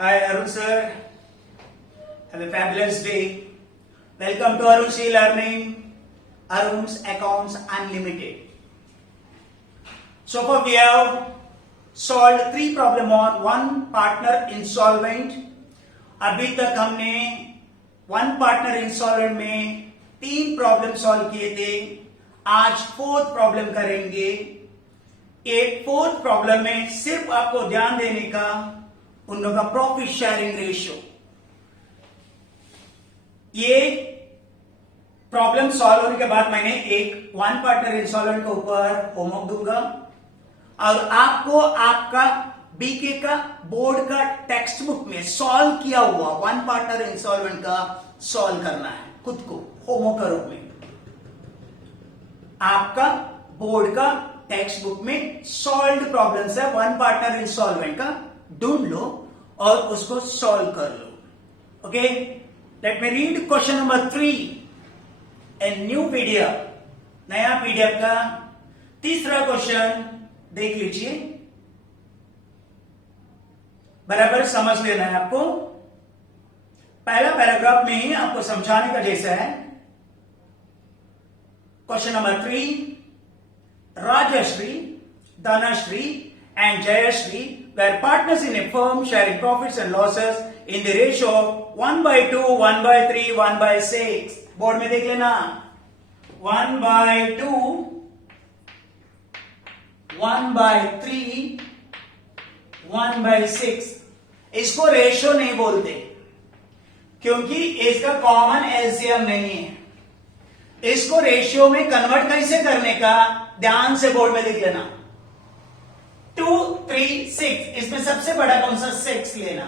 Hi Arun sir, have a fabulous day. Welcome to Arun C Learning, Arun's Accounts Unlimited. So far we have solved 3 problems on one partner insolvent. अभी तक हमने one partner insolvent में 3 problem solve किए थे. आज 4th problem करेंगे. एक 4th problem में सिर्फ आपको ध्यान देने का उन लोगों का प्रॉफिट शेयरिंग रेशियो. ये प्रॉब्लम सॉल्व होने के बाद मैंने एक वन पार्टनर इंसॉल्वेंट के ऊपर होमवर्क दूंगा और आपको आपका बीके का बोर्ड का टेक्स्ट बुक में सॉल्व किया हुआ वन पार्टनर इंसॉल्वेंट का सॉल्व करना है खुद को होमवर्क के रूप में. आपका बोर्ड का टेक्स्ट बुक में सॉल्व्ड प्रॉब्लम्स है वन पार्टनर इंसॉल्वेंट का, ढूंढ लो और उसको सॉल्व कर लो. Okay, let me read question number 3 a new PDF. नया पीडीएफ का तीसरा क्वेश्चन देख लीजिए, बराबर समझ लेना है आपको. पहला पैराग्राफ में ही आपको समझाने का जैसा है. Question number 3, Rajashri, Dhanashri and Jayashri were partners in a firm sharing profits and losses in the ratio of 1/2, 1/3, 1/6. Board में देख लेना. 1/2, 1/3, 1/6. इसको रेशियो नहीं बोलते क्योंकि इसका कॉमन एलसीएम नहीं है. इसको रेशियो में कन्वर्ट कैसे करने का ध्यान से बोर्ड में लिख लेना. 2, 3, 6. इसमें सबसे बड़ा कौन सा? 6 लेना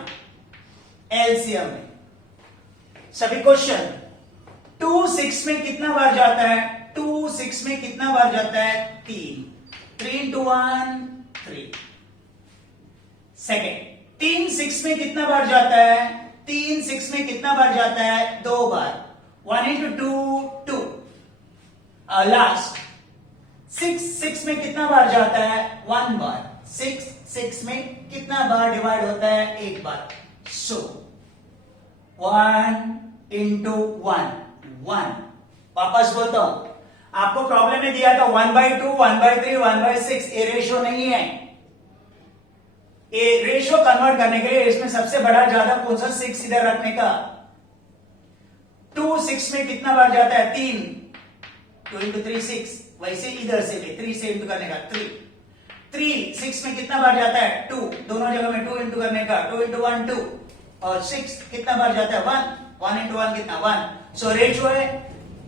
एलसीएम में. सभी क्वेश्चन 2 6 में कितना बार जाता है? 2 6 में कितना बार जाता है? 3. 3 into 1 3. सेकेंड 3 6 में कितना बार जाता है? 3 6 में कितना बार जाता है? 2 बार. 1 into 2 2. लास्ट 6 6 में कितना बार जाता है? 1 बार. 6 6 में कितना बार डिवाइड होता है? 1 बार. सो 1 into 1 1. वापस बोलता हूं, आपको प्रॉब्लम में दिया था 1/2, 1/3, 1/6. ये रेशियो नहीं है. ये रेशियो कन्वर्ट करने के लिए इसमें सबसे बड़ा ज्यादा कौन सा? 6 इधर रखने का. 2 6 में कितना बार जाता है? 3. 2 into 3 6. वैसे इधर से भी 3 से इंटू करने का 3. 3 6 में कितना बार जाता है? 2. दोनों जगह में 2 इंटू करने का. 2 into 1 2. और 6 कितना बार जाता है? 1. 1 into 1 कितना? 1. सो रेशियो है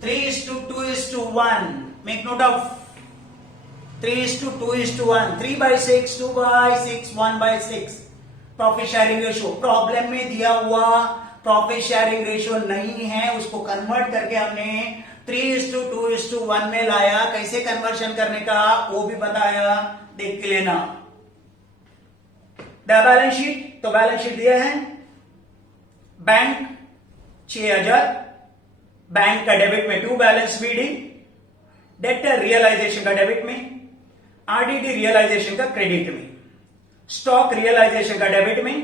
3:2:1. Make note of 3:2:1. 3/6, 2/6, 1/6. Profit sharing ratio problem में दिया हुआ प्रॉफिट शेयरिंग रेशियो नहीं है, उसको कन्वर्ट करके हमने 3:2:1 में लाया. कैसे कन्वर्शन करने का वो भी बताया, देख के लेना. बैलेंस शीट, तो बैलेंस शीट दिया है. बैंक 6000, बैंक का डेबिट में 2 बैलेंस बीडिंग. डेटर रियलाइजेशन का डेबिट में, आरडीडी रियलाइजेशन का क्रेडिट में, स्टॉक रियलाइजेशन का डेबिट में,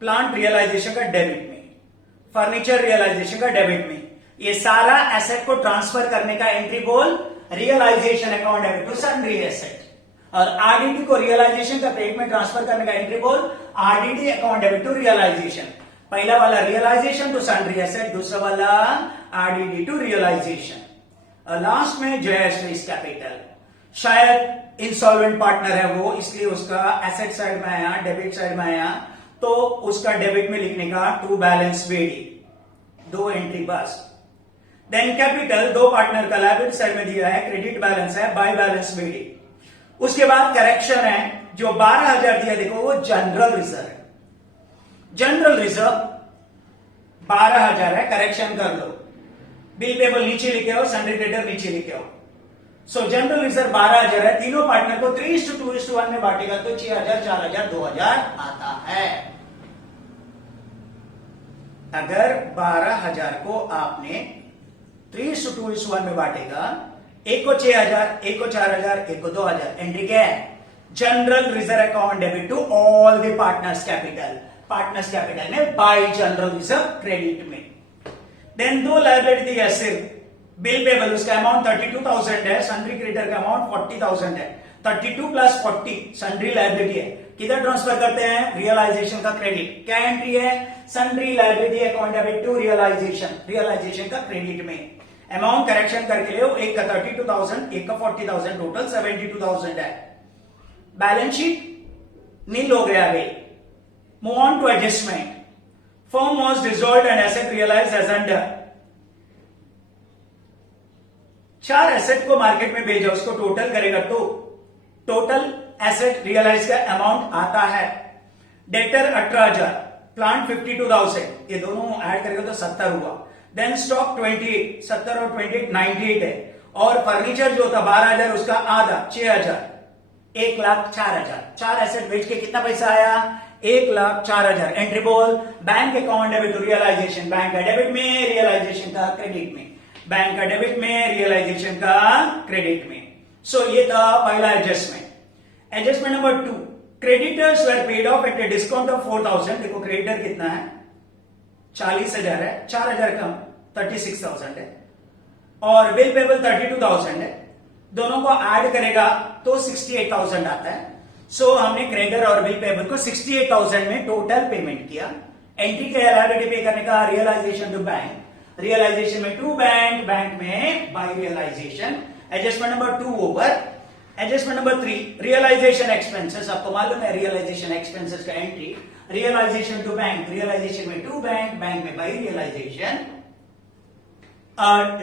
प्लांट रियलाइजेशन का डेबिट में, फर्नीचर रियलाइजेशन का डेबिट में. ये सारा एसेट को ट्रांसफर करने का एंट्री बोल realisation account debit to sundry asset. और आरडीडी को रियलाइजेशन का क्रेडिट में ट्रांसफर करने का एंट्री बोल RDD account debit to realisation. पहला वाला रियलाइजेशन टू सन्ड्री एसेट, दूसरा वाला आरडीडी टू रियलाइजेशन. लास्ट में जयश्री कैपिटल. शायद इंसॉल्वेंट पार्टनर है वो, इसलिए उसका एसेट साइड में आया, डेबिट साइड में आया, तो उसका डेबिट में लिखने का 2 बैलेंस बीडी, 2 एंट्री बस. देन कैपिटल 2 पार्टनर का लायबिलिटी साइड में दिया है, क्रेडिट बैलेंस है, बाय बैलेंस बीडी. उसके बाद करेक्शन है, जो 12000 दिया देखो वो जनरल रिजर्व है. जनरल रिजर्व 12000 है, करेक्शन कर लो. बिल पेबल नीचे लिखे हो, सन्ड्री क्रेडिटर नीचे लिखे हो. सो जनरल रिजर्व 12000 है. तीनों पार्टनर को 3:2:1 में बांटेगा तो 6000, 4000, 2000 आता है. अगर 12000 को आपने 3:2:1 में बांटेगा, एक को 6000, एक को 4000, एक को 2000. एंट्री क्या है? General reserve account debit to all the partners capital. Partners capital में बाय जनरल रिजर्व क्रेडिट में। देन दो लायबिलिटी दी है सिर्फ, बिल पेबल उसका अमाउंट 32,000 है, सन्ड्री क्रेडिटर का अमाउंट 40,000 है। 32 प्लस 40 सन्ड्री लायबिलिटी है, किधर ट्रांसफर करते हैं, रियलाइजेशन का क्रेडिट। क्या एंट्री है, sundry liability account debit to realisation का क्रेडिट में। अमाउंट करेक्शन करके ले, एक का 32,000 एक का 40,000, टोटल 72,000 है। बैलेंस शीट नील हो गया अभी। Move on to adjustment. Firm was dissolved and asset realised as under. 4 asset को मार्केट में भेजा, उसको टोटल करेगा तो टोटल एसेट रियलाइज का अमाउंट आता है। डेटर 18,000, प्लांट 52,000, ये दोनों ऐड करेगा तो 70 हुआ। देन स्टॉक 28, 70 और 28 98 है। और फर्नीचर जो था 12,000, उसका आधा 6,000, 1,04,000। 4 एसेट बेच के कितना पैसा आया, 1,04,000। एंट्री बोल, bank account debit to realisation, bank का डेबिट में, रियलाइजेशन का क्रेडिट में। बैंक का डेबिट में, रियलाइजेशन का क्रेडिट में। सो ये था पहला adjustment. Adjustment number 2, creditors were paid off at a discount of 4,000। देखो क्रेडिटर कितना है, 40,000 है, 4,000 कम 36,000 है, और बिल पेबल 32,000 है। दोनों को ऐड करेगा तो 68,000 आता है। सो हमने क्रेडिटर और बिल पेबल को 68,000 में टोटल पेमेंट किया। एंट्री के लायबिलिटी पे करने का, रियलाइजेशन टू बैंक, रियलाइजेशन में टू बैंक, बैंक में by realisation. Adjustment number 2 over. Adjustment number 3, realisation expenses. आपको मालूम है रियलाइजेशन एक्सपेंसेस का entry, realisation to bank, realisation में टू बैंक, बैंक में by realisation.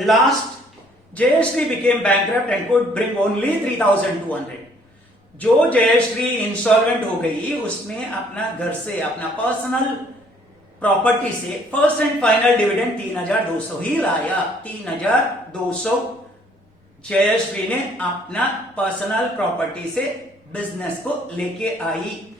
Last, Jayshree became bankrupt and could bring only 3,200। जो Jayashree insolvent हो गई, उसने अपना घर से, अपना पर्सनल प्रॉपर्टी से फर्स्ट एंड फाइनल डिविडेंड 3,200 ही लाया। 3,200 जयश्री ने अपना पर्सनल प्रॉपर्टी से बिजनेस को लेके आई।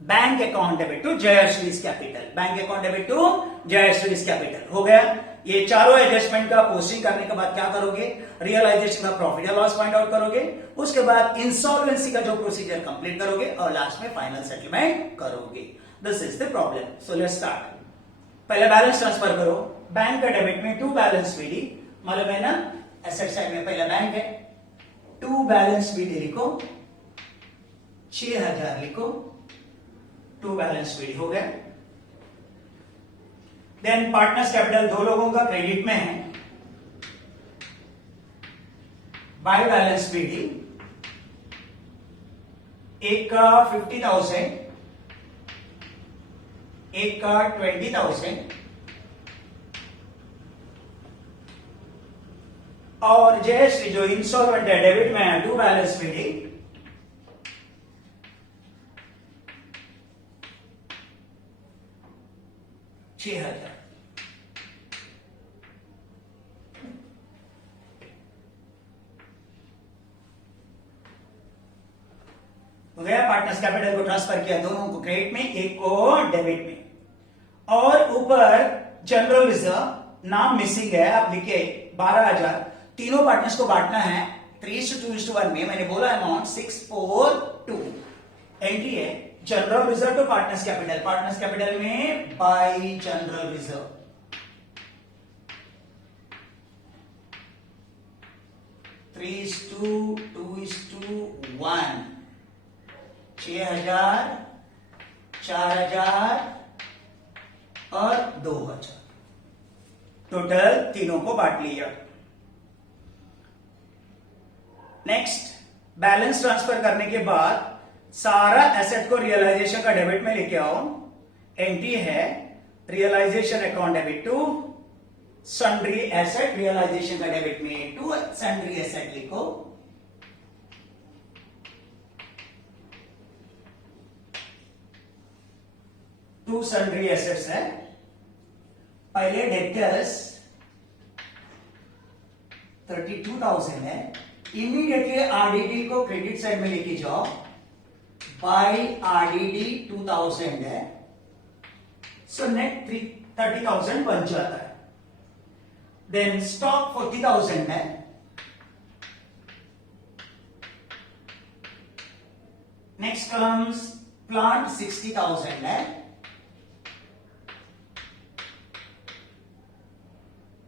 Bank account debit to Jayshree's capital, bank account debit to Jayshree's capital हो गया। ये चारों एडजस्टमेंट का पोस्टिंग करने के बाद क्या करोगे, रियलाइजेशन का प्रॉफिट या लॉस फाइंड आउट करोगे, उसके बाद इंसॉल्वेंसी का जो प्रोसीजर कंप्लीट करोगे, और लास्ट में फाइनल सेटलमेंट करोगे। This is the problem. So let's start. पहले बैलेंस ट्रांसफर करो। बैंक का डेबिट में टू बैलेंस बीडी, मालूम है ना, एसेट साइड में पहला बैंक है, टू बैलेंस बीडी लिखो, 6,000 लिखो, टू बैलेंस बीडी हो गया। देन पार्टनर्स कैपिटल दो लोगों का क्रेडिट में है, बाय बैलेंस बीडी, एक का 50,000, एक का 20,000, और जयश्री जो इंसॉल्वेंट है डेबिट में है, टू बैलेंस बीडी, 6,000। हो गया। पार्टनर्स कैपिटल को ट्रांसफर किया, दोनों को क्रेडिट में, एक को डेबिट में। और ऊपर जनरल रिजर्व नाम मिसिंग है, आप लिखे 12,000। तीनों पार्टनर्स को बांटना है 3:2:1 में। मैंने बोला अमाउंट 642। एंट्री है general reserve to partners capital, partners capital में बाय जनरल रिजर्व, 3:2:1। 6,000, 4,000 और 2,000, टोटल तीनों को बांट लिया। नेक्स्ट, बैलेंस ट्रांसफर करने के बाद सारा एसेट को रियलाइजेशन का डेबिट में लेके आओ। एंट्री है realisation account debit to sundry asset, realisation का डेबिट में टू सन्ड्री एसेट लिखो। टू सन्ड्री एसेट्स है। पहले डेटर्स 32,000 है, इमीडिएटली आरडीडी को क्रेडिट साइड में लेके जाओ, बाय आरडीडी 2,000 है। सो नेट 30,000 बन जाता है। देन स्टॉक 40,000 है, नेक्स्ट कम्स प्लांट 60,000 है,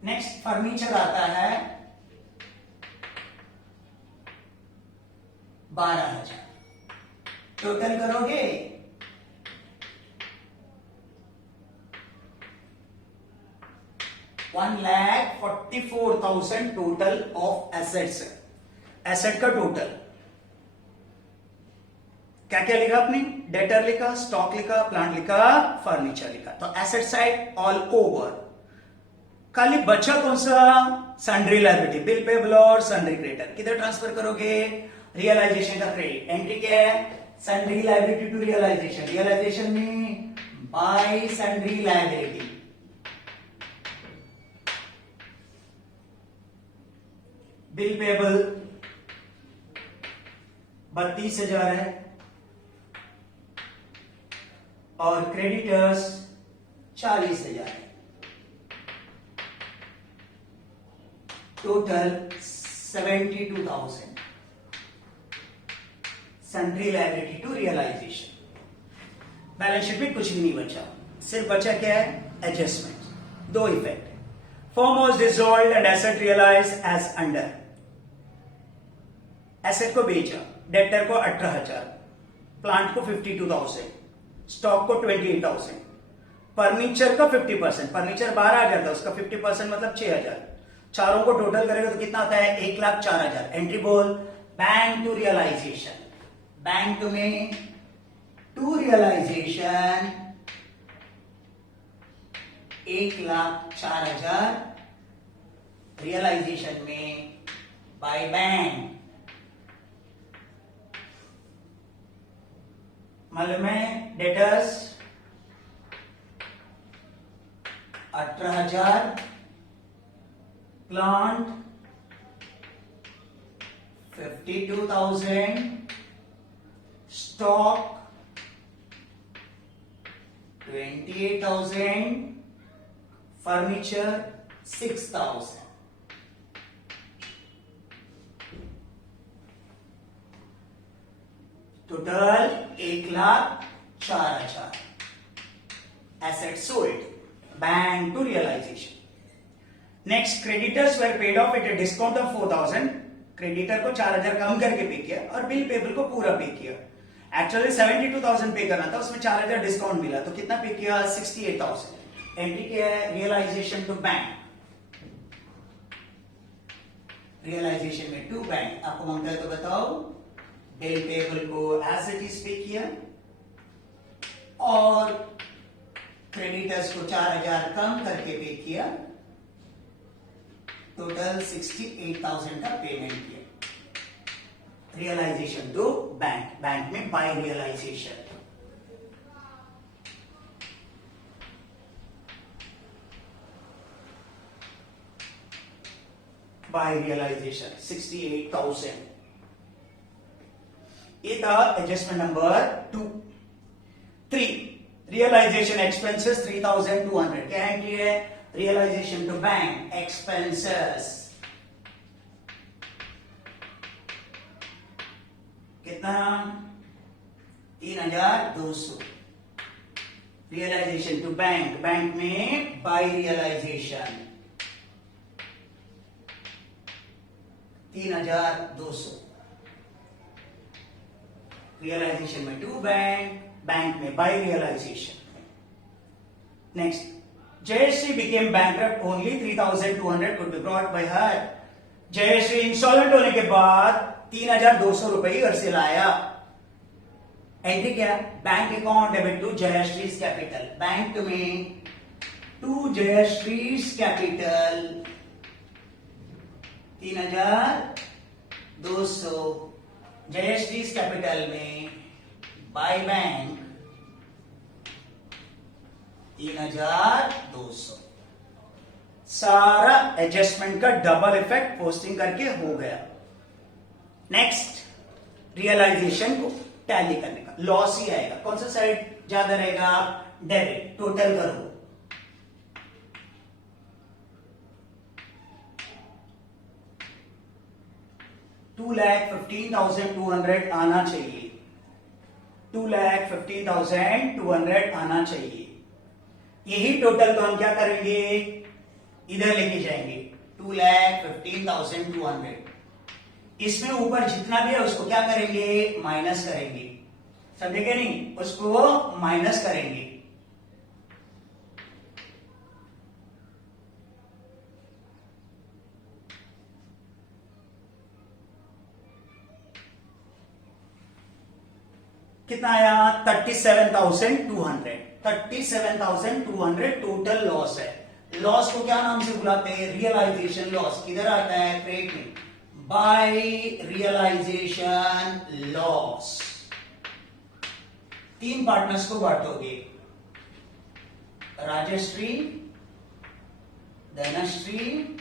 नेक्स्ट फर्नीचर आता है 12,000। टोटल करोगे 1,44,000 टोटल ऑफ एसेट्स। एसेट का टोटल क्या क्या लिखा आपने? डेटर लिखा, स्टॉक लिखा, प्लांट लिखा, फर्नीचर लिखा। तो एसेट साइड ऑल ओवर। खाली बचा कौन सा? सन्ड्री लायबिलिटी, बिल पेबल और सन्ड्री क्रेडिटर। किधर ट्रांसफर करोगे? रियलाइजेशन का क्रेडिट। एंट्री क्या है? Sundry liability to realisation. Realisation में by sundry liability. Bill payable 32,000 है और क्रेडिटर्स 40,000 है। Total 72,000। Sundry liability to realisation. Balance sheet में कुछ भी नहीं बचा, सिर्फ बचा क्या है? एडजस्टमेंट। दो इफेक्ट है। Firm was dissolved and asset realised as under. Asset को बेचा, डेटर को 18,000, प्लांट को 52,000, स्टॉक को 28,000, फर्नीचर का 50%। फर्नीचर 12,000 था, उसका 50% मतलब 6,000। चारों को टोटल करेगा तो कितना आता है? 1,04,000। एंट्री बोल। Bank to realisation. बैंक में टू रियलाइजेशन 1,04,000। रियलाइजेशन में बाय बैंक मालूम है? Debtors 18,000, plant 52,000, stock 28,000, furniture 6,000। Total 1,04,000। Asset sold, bank to realisation. Next, creditors were paid off at a discount of 4,000। Creditor को 4,000 कम करके पे किया और बिल पेबल को पूरा पे किया। एक्चुअली 72,000 पे करना था, उसमें 4,000 डिस्काउंट मिला तो कितना पे किया? 68,000। एंट्री क्या है? Realisation to bank. रियलाइजेशन में टू बैंक। आपको मांगता है तो बताओ। बिल पेबल को एज इट इज पे किया और क्रेडिटर्स को 4,000 कम करके पे किया। टोटल 68,000 का पेमेंट किया। Realisation to bank. बैंक में बाय रियलाइजेशन। By realisation 68,000। ये था एडजस्टमेंट नंबर 2। 3, realisation expenses 3,200। क्या एंट्री है? रियलाइजेशन टू बैंक एक्सपेंसेस कितना? 3,200। रियलाइजेशन टू बैंक, बैंक में बाय रियलाइजेशन 3,200। रियलाइजेशन में टू बैंक, बैंक में by realisation. Next, Jayshree became bankrupt, only 3,200 could be brought by her। Jayshree insolvent होने के बाद 3,200 रुपए घर से लाया। एंट्री क्या? Bank account debit to Jayshree capital. Bank में to Jayshree capital 3,200। Jayshree capital में बाय बैंक 3,200। सारा एडजस्टमेंट का डबल इफेक्ट पोस्टिंग करके हो गया। नेक्स्ट, रियलाइजेशन को टैली करने का। लॉस ही आएगा। कौन सा साइड ज्यादा रहेगा? डेबिट। टोटल करो। $2,15,200 आना चाहिए। 2,15,200 आना चाहिए। यही टोटल को हम क्या करेंगे? इधर लेके जाएंगे 2,15,200। इसमें ऊपर जितना भी है उसको क्या करेंगे, माइनस करेंगे। समझे क्या नहीं, उसको माइनस करेंगे। कितना आया, 37,200। 37,200 टोटल लॉस है। लॉस को क्या नाम से बुलाते हैं, रियलाइजेशन लॉस। किधर आता है, क्रेडिट में, बाय रियलाइजेशन लॉस। 3 पार्टनर्स को बांटोगे, राजश्री, धनश्री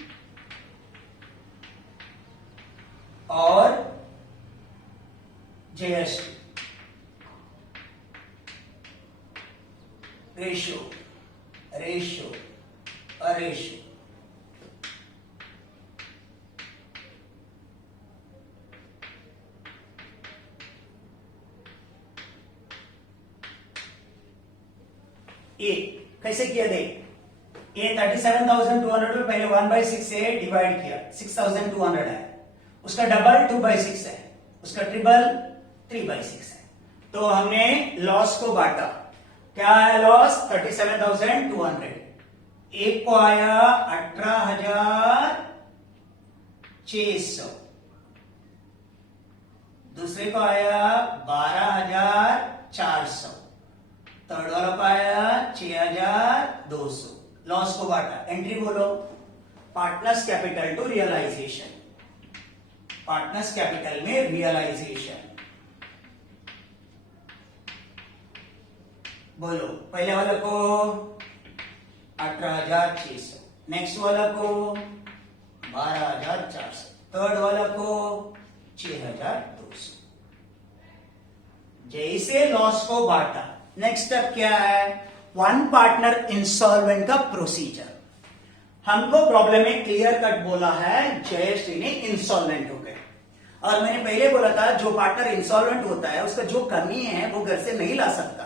और जयश्री। रेशो रेशो अरेशो। ए कैसे किया देख, ये 37,200 में पहले 1/6 से डिवाइड किया, 6,200 है। उसका डबल 2/6 है, उसका ट्रिपल 3/6 है। तो हमने लॉस को बांटा। क्या है लॉस, 37,200। एक को आया 18,600, दूसरे को आया 12,400, थर्ड वाला को आया 6,200। लॉस को बांटा। एंट्री बोलो, partners capital to realisation. Partners capital में रियलाइजेशन बोलो। पहले वाला को 18,600, नेक्स्ट वाला को 12,400, थर्ड वाला को 6,200। जैसे लॉस को बांटा, नेक्स्ट स्टेप क्या है, वन पार्टनर इंसॉल्वेंट का प्रोसीजर। हमको प्रॉब्लम में क्लियर कट बोला है, जयश्री ने इंसॉल्वेंट हो गए। और मैंने पहले बोला था जो पार्टनर इंसॉल्वेंट होता है उसका जो कमी है वो घर से नहीं ला सकता,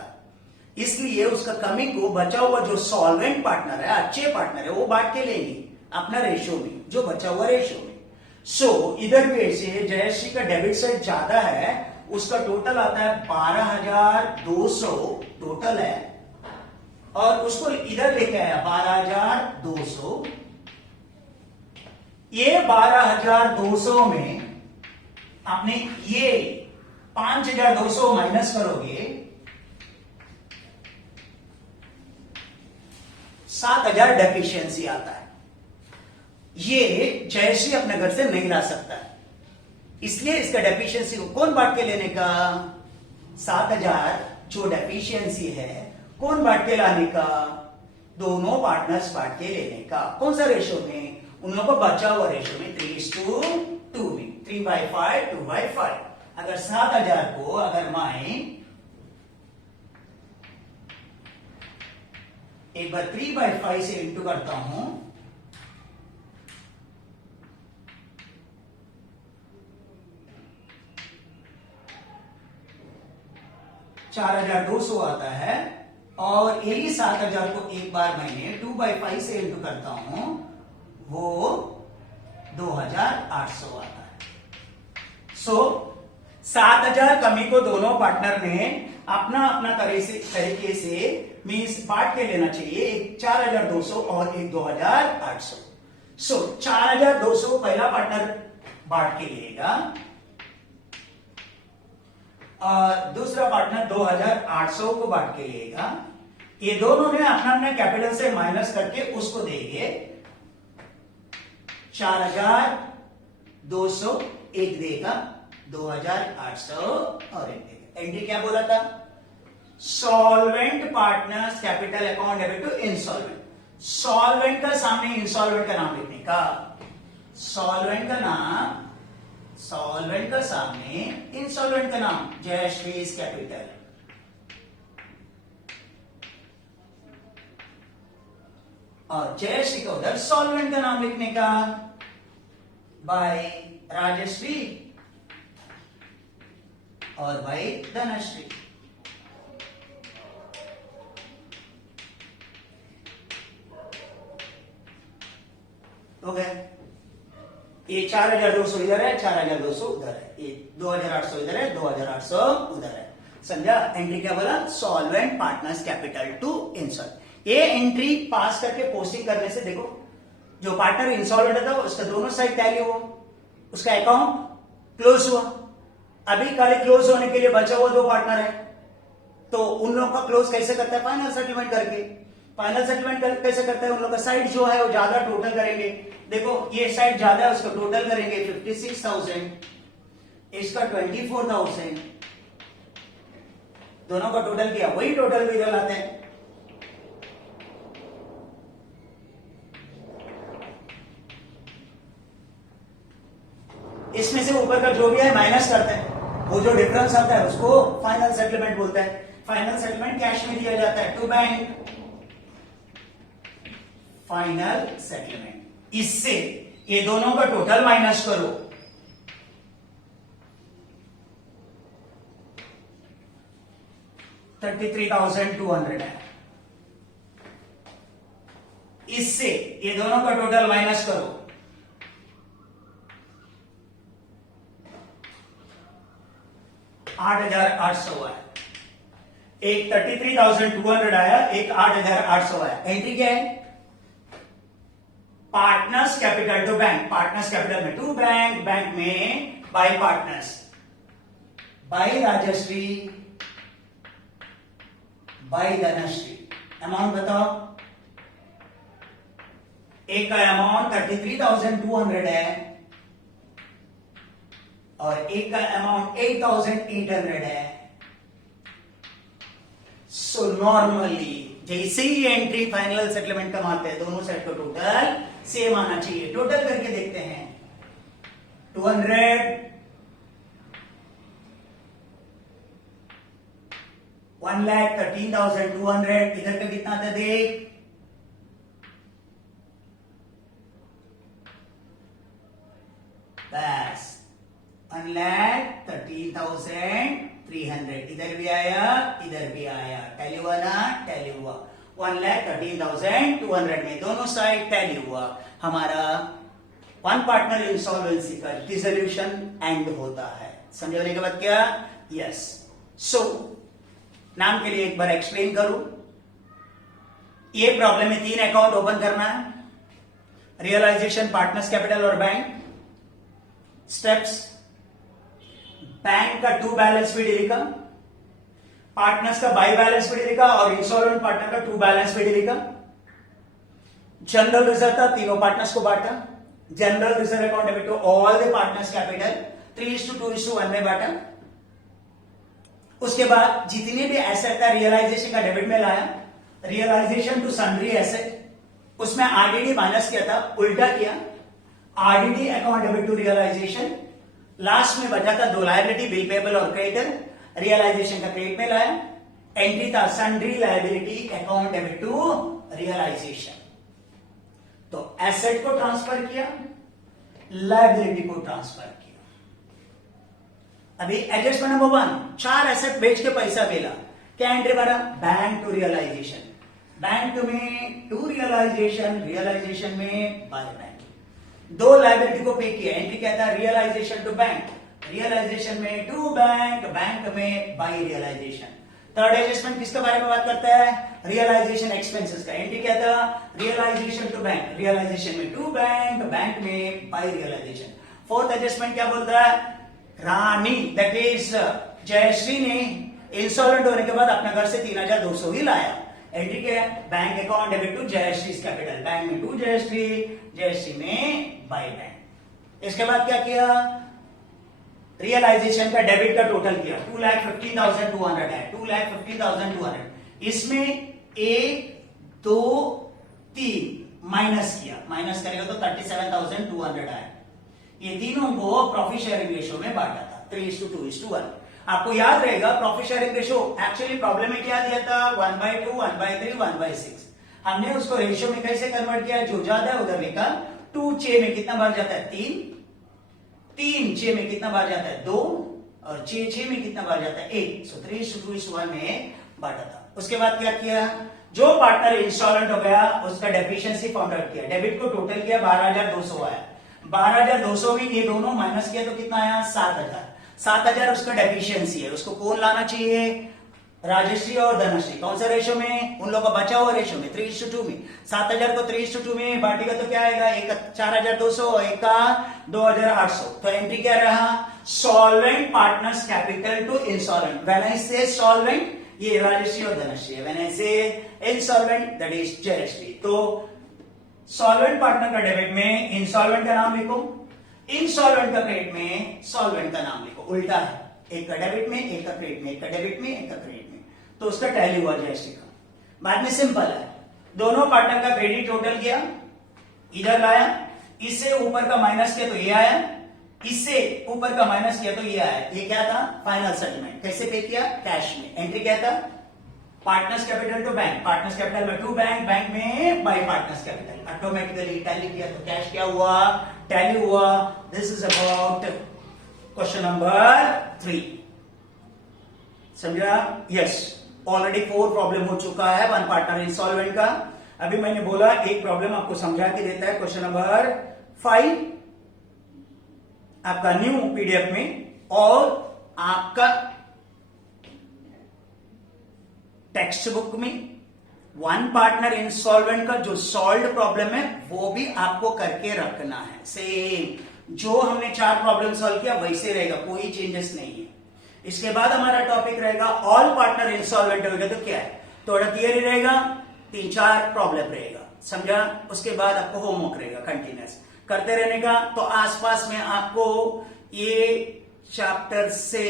इसलिए उसका कमी को बचा हुआ जो सॉल्वेंट पार्टनर है, अच्छे पार्टनर है, वो बांट के लेंगे अपना रेशो में, जो बचा हुआ रेशो में। सो इधर भी ऐसे जयश्री का डेबिट साइड ज्यादा है, उसका टोटल आता है 12,200 टोटल है, और उसको इधर लेके आया 12,200। ये 12,200 में आपने ये 5,200 माइनस करोगे, 7,000 डेफिशिएंसी आता है। ये जयश्री अपने घर से नहीं ला सकता है, इसलिए इसका डेफिशिएंसी को कौन बांट के लेने का, 7,000 जो डेफिशिएंसी है कौन बांट के लाने का, दोनों पार्टनर्स बांट के लेने का। कौन सा रेशो में, उन लोगों को बचा हुआ रेशो में 3:2 में, 3/5 2/5। अगर 7,000 को अगर मैं एक बार 3/5 से इंटू करता हूं, $4,200 आता है, और यही 7,000 को एक बार मैंने 2/5 से इंटू करता हूं, वो 2,800 आता है। सो 7,000 कमी को दोनों पार्टनर ने अपना अपना तरीके से मीन्स बांट के लेना चाहिए, एक 4,200 और एक 2,800। सो 4,200 पहला पार्टनर बांट के लेगा, और दूसरा पार्टनर 2,800 को बांट के लेगा। ये दोनों ने अपना अपना कैपिटल से माइनस करके उसको देंगे 4,200, एक देगा 2,800 और एक देगा। एंट्री क्या बोला था, solvent partners capital account debit to insolvent. Solvent का सामने इंसॉल्वेंट का नाम लिखने का, सॉल्वेंट का नाम, सॉल्वेंट का सामने इंसॉल्वेंट का नाम, जयश्री कैपिटल, और जयश्री का उधर सॉल्वेंट का नाम लिखने का, बाय राजश्री और बाय धनश्री। हो गया। ये 4200 इधर है, 4200 उधर है, ये 2800 इधर है, 2800 उधर है। समझा? एंट्री क्या बोला? Solvent partners capital to insolvent. ये एंट्री पास करके पोस्टिंग करने से देखो, जो पार्टनर इंसॉल्वेंट था उसका दोनों साइड टैली हुआ, उसका अकाउंट क्लोज हुआ। अभी खाली क्लोज होने के लिए बचा हुआ 2 पार्टनर है, तो उन लोगों का क्लोज कैसे करता है? फाइनल सेटलमेंट करके। फाइनल सेटलमेंट कैसे करता है? उन लोगों का साइड जो है वो ज्यादा टोटल करेंगे। देखो ये साइड ज्यादा है, उसको टोटल करेंगे 56,000, इसका 24,000, दोनों का टोटल किया, वही टोटल भी इधर लाते हैं। इसमें से ऊपर का जो भी है माइनस करते हैं, वो जो डिफरेंस आता है उसको फाइनल सेटलमेंट बोलते हैं। फाइनल सेटलमेंट कैश में दिया जाता है टू बैंक, फाइनल सेटलमेंट। इससे ये दोनों का टोटल माइनस करो, $33,200 है। इससे ये दोनों का टोटल माइनस करो, 8,800 आया। एक 33,200 आया, एक 8,800 आया। एंट्री क्या है? Partners capital to bank. Partners capital में टू बैंक, बैंक में by partners, by Rajshree, by Dhanshree. Amount बताओ। एक का अमाउंट 33,200 है और एक का अमाउंट 8,800 है। सो नॉर्मली जैसे ही एंट्री फाइनल सेटलमेंट कमाते हैं, दोनों साइड का टोटल सेम आना चाहिए। टोटल करके देखते हैं, 200, 1,13,200, इधर का कितना था देख, बस 1,13,300। इधर भी आया, इधर भी आया, टैली हुआ ना? टैली हुआ। 1,13,200 में दोनों साइड टैली हुआ। हमारा वन पार्टनर इंसॉल्वेंसी का डिसोल्यूशन एंड होता है। समझने के बाद क्या? यस। सो नाम के लिए एक बार एक्सप्लेन करूं। ये प्रॉब्लम में 3 अकाउंट ओपन करना है, रियलाइजेशन, पार्टनर्स कैपिटल और बैंक। स्टेप्स, बैंक का टू बैलेंस शीट लिखा, पार्टनर्स का बाई बैलेंस शीट लिखा और इंश्योरेंस पार्टनर का टू बैलेंस शीट लिखा। जनरल रिजर्व था, तीनों पार्टनर्स को बांटा। General reserve account debit to all the partners capital 3:2:1 में बांटा। उसके बाद जितने भी एसेट का रियलाइजेशन का डेबिट में लाया, रियलाइजेशन टू सन्ड्री एसेट, उसमें आरडीडी माइनस किया था, उल्टा किया। RDD account debit to realisation, last में बचा था 2 लायबिलिटी, बिल पेबल और क्रेडिटर, रियलाइजेशन का क्रेडिट में लाया। एंट्री था sundry liability account debit to realisation. तो एसेट को ट्रांसफर किया, लायबिलिटी को ट्रांसफर किया। अभी एडजस्टमेंट नंबर 1, 4 एसेट बेच के पैसा मिला, क्या एंट्री भरा? बैंक टू रियलाइजेशन, बैंक में टू रियलाइजेशन, रियलाइजेशन में बाय बैंक। 2 लायबिलिटी को पे किया, एंट्री क्या था? रियलाइजेशन टू बैंक, रियलाइजेशन में टू बैंक, बैंक में बाय रियलाइजेशन। थर्ड एडजस्टमेंट किसके बारे में बात करता है? रियलाइजेशन एक्सपेंसेस का, एंट्री क्या था? रियलाइजेशन टू बैंक, रियलाइजेशन में टू बैंक, बैंक में बाय रियलाइजेशन। फोर्थ एडजस्टमेंट क्या बोलता है? रानी दैट इज जयश्री ने इंसॉल्वेंट होने के बाद अपने घर से 3,200 ही लाया। एंट्री क्या है? Bank account debit to Jayshree capital, bank में टू जयश्री, जयश्री में बाय बैंक। इसके बाद क्या किया? रियलाइजेशन का डेबिट का टोटल किया, 2,15,200 है, 2,15,200। इसमें 1, 2, 3 माइनस किया, माइनस करेगा तो 37,200 आया। ये तीनों को प्रॉफिट शेयरिंग रेशियो में बांटा था, 3:2:1। आपको याद रहेगा profit sharing ratio actually problem में क्या दिया था? 1/2, 1/3, 1/6। हमने उसको रेशियो में कैसे कन्वर्ट किया? जो ज्यादा है उधर लिखा। 2 6 में कितना बार जाता है? 3, 3 6 में कितना बार जाता है? 2, और 6 6 में कितना बार जाता है? 1। सो 3:2:1 में बांटा था। उसके बाद क्या किया? जो पार्टनर इंस्टॉलमेंट हो गया उसका डेफिशिएंसी फाउंड आउट किया, डेबिट को टोटल किया 12,200 आया, 12,200 में ये दोनों माइनस किया तो कितना आया 7,000, 7,000 उसका डेफिशिएंसी है, उसको कौन लाना चाहिए, राजश्री और धनश्री, कौन सा रेशो में, उन लोगों का बचा हुआ रेशो में 3:2 में, 7,000 को 3:2 में बांटेगा तो क्या आएगा, एक 4,200 एक का 2,800, तो एंट्री क्या रहा, solvent partners capital to insolvent, when I say solvent ये राजश्री और धनश्री है, व्हेन आई से इंसॉल्वेंट दैट इज जयश्री, तो सॉल्वेंट पार्टनर का डेबिट में इंसॉल्वेंट का नाम लिखो, इंसॉल्वेंट का क्रेडिट में सॉल्वेंट का नाम लिखो, उल्टा है, एक का डेबिट में एक का क्रेडिट में, एक का डेबिट में एक का क्रेडिट में, तो उसका टैली हुआ जयश्री का। बाद में सिंपल है, दोनों पार्टनर का क्रेडिट टोटल किया, इधर लाया, इससे ऊपर का माइनस किया तो ये आया, इससे ऊपर का माइनस किया तो ये आया, ये क्या था, फाइनल सेटलमेंट, कैसे पे किया, कैश में, एंट्री क्या था, partners capital to bank, partners capital में टू बैंक, बैंक में by partners capital, automatically tally किया तो कैश क्या हुआ, टैली हुआ। This is about question number 3, समझा, यस, ऑलरेडी 4 प्रॉब्लम हो चुका है वन पार्टनर इंसॉल्वेंट का, अभी मैंने बोला एक प्रॉब्लम आपको समझा के देता है, क्वेश्चन नंबर 5 आपका न्यू पीडीएफ में, और आपका टेक्स्ट बुक में वन पार्टनर इंसॉल्वेंट का जो सॉल्व्ड प्रॉब्लम है वो भी आपको करके रखना है, सेम जो हमने 4 प्रॉब्लम सॉल्व किया वैसे रहेगा, कोई चेंजेस नहीं है। इसके बाद हमारा टॉपिक रहेगा ऑल पार्टनर इंसॉल्वेंट हो गया तो क्या है, थोड़ा थियरी रहेगा, 3-4 प्रॉब्लम रहेगा, समझा, उसके बाद आपको होमवर्क रहेगा कंटिन्यूस करते रहने का, तो आसपास में आपको ये चैप्टर से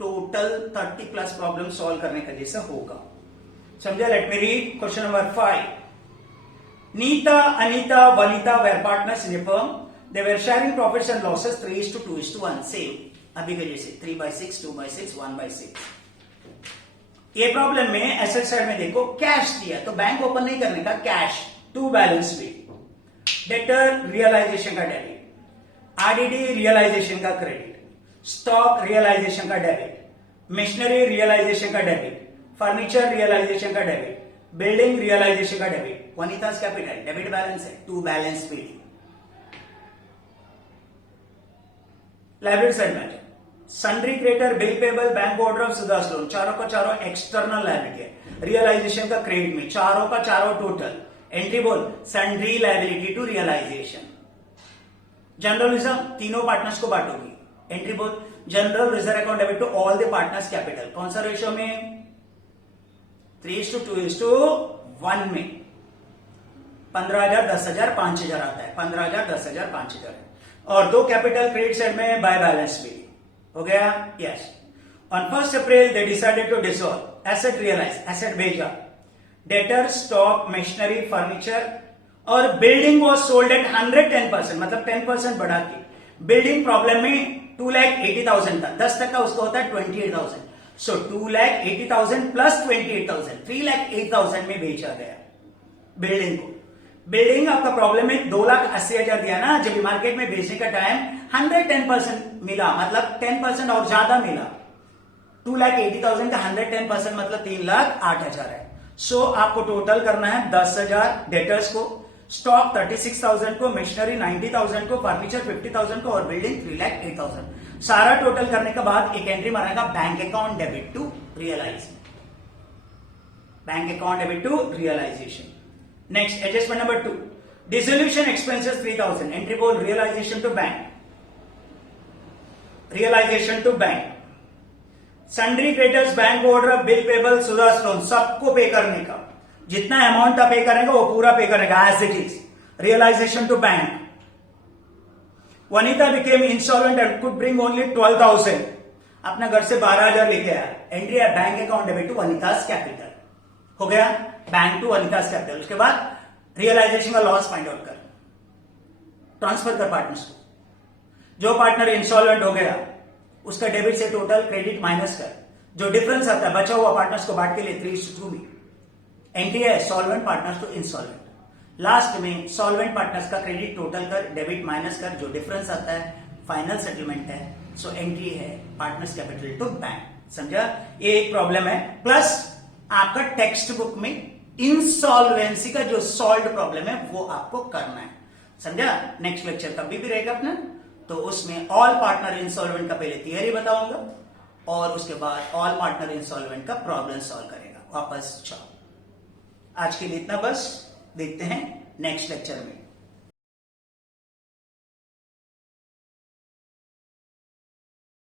टोटल 30+ प्रॉब्लम सॉल्व करने का जैसा होगा, समझा। Let me read question number 5, Neeta, Anita, Vanita were partners in a firm. They were sharing profits and losses 3:2:1, same अभी के जैसे 3/6, 2/6, 1/6। ये प्रॉब्लम में एसेट साइड में देखो कैश दिया तो बैंक ओपन नहीं करने का, cash to balance sheet, debtor realisation का डेबिट, आरडीडी रियलाइजेशन का क्रेडिट, स्टॉक रियलाइजेशन का डेबिट, मशीनरी रियलाइजेशन का डेबिट, फर्नीचर रियलाइजेशन का डेबिट, बिल्डिंग रियलाइजेशन का debit, Vanita's capital debit balance है, to balance sheet, liability side में sundry creditor, bill payable, bank order of Sudas loan, चारों का चारों एक्सटर्नल लायबिलिटी है, रियलाइजेशन का क्रेडिट में, चारों का चारों टोटल, एंट्री बोल सन्ड्री लायबिलिटी टू रियलाइजेशन, जनरलिज्म तीनों पार्टनर्स को बांटोगी, एंट्री बोल general reserve account debit to all the partners capital, कौन सा रेशियो में, 3:2:1 में, 15,000, 10,000, 5,000 आता है, 15,000, 10,000, 5,000 है, और 2 कैपिटल क्रेडिट साइड में बाय बैलेंस भी हो गया, yes. On 1 April they decided to dissolve, asset realise, asset भेजा, डेटर, स्टॉक, मशीनरी, फर्नीचर और बिल्डिंग वॉज सोल्ड एट 110%, मतलब 10% बढ़ा के, बिल्डिंग प्रॉब्लम में 2,80,000 था, 10 तक का उसको होता है 28,000, सो 2,80,000 प्लस 28,000, 3,08,000 में बेचा गया बिल्डिंग को। बिल्डिंग आपका प्रॉब्लम में 2,80,000 दिया ना, जब मार्केट में बेचने का टाइम 110% मिला, मतलब 10% और ज्यादा मिला, 2,80,000 का 110% मतलब 3,08,000 है। सो आपको टोटल करना है 10,000 डेटर्स को, स्टॉक 36,000 को, मशीनरी 90,000 को, फर्नीचर 50,000 को और बिल्डिंग 3,08,000। सारा टोटल करने के बाद एक एंट्री मारेगा bank account debit to realise, bank account debit to realisation. Next adjustment number 2, dissolution expenses 3,000, entry बोल realisation to bank, realisation to bank, sundry creditors, bank order, bill payable, Sudas loan, सबको pay करने का, जितना amount आप पे करेंगे वो पूरा पे करेगा as it is, realisation to bank. Vanita became insolvent and could bring only 12,000, अपना घर से 12,000 लेके आया, एंट्री है bank account debit to Vanita's capital, हो गया बैंक टू वनिता's कैपिटल। उसके बाद रियलाइजेशन का लॉस फाइंड आउट कर, ट्रांसफर कर पार्टनर्स को, जो पार्टनर इंसॉल्वेंट हो गया उसका डेबिट से टोटल क्रेडिट माइनस कर, जो डिफरेंस आता है बचा हुआ पार्टनर्स को बांट के लिए 3:2 में, एंट्री है solvent partners to insolvent, last में सॉल्वेंट पार्टनर्स का क्रेडिट टोटल कर, डेबिट माइनस कर, जो डिफरेंस आता है फाइनल सेटलमेंट है, सो एंट्री है पार्टनर्स कैपिटल टू बैंक, समझा। ये एक प्रॉब्लम है, प्लस आपका टेक्स्ट बुक में इंसॉल्वेंसी का जो सॉल्व प्रॉब्लम है वो आपको करना है, समझा। नेक्स्ट लेक्चर कभी भी रहेगा अपना, तो उसमें ऑल पार्टनर इंसॉल्वेंट का पहले थियरी बताऊंगा और उसके बाद ऑल पार्टनर इंसॉल्वेंट का प्रॉब्लम सॉल्व करेगा वापस। चाओ, आज के लिए इतना बस, देखते हैं नेक्स्ट लेक्चर में।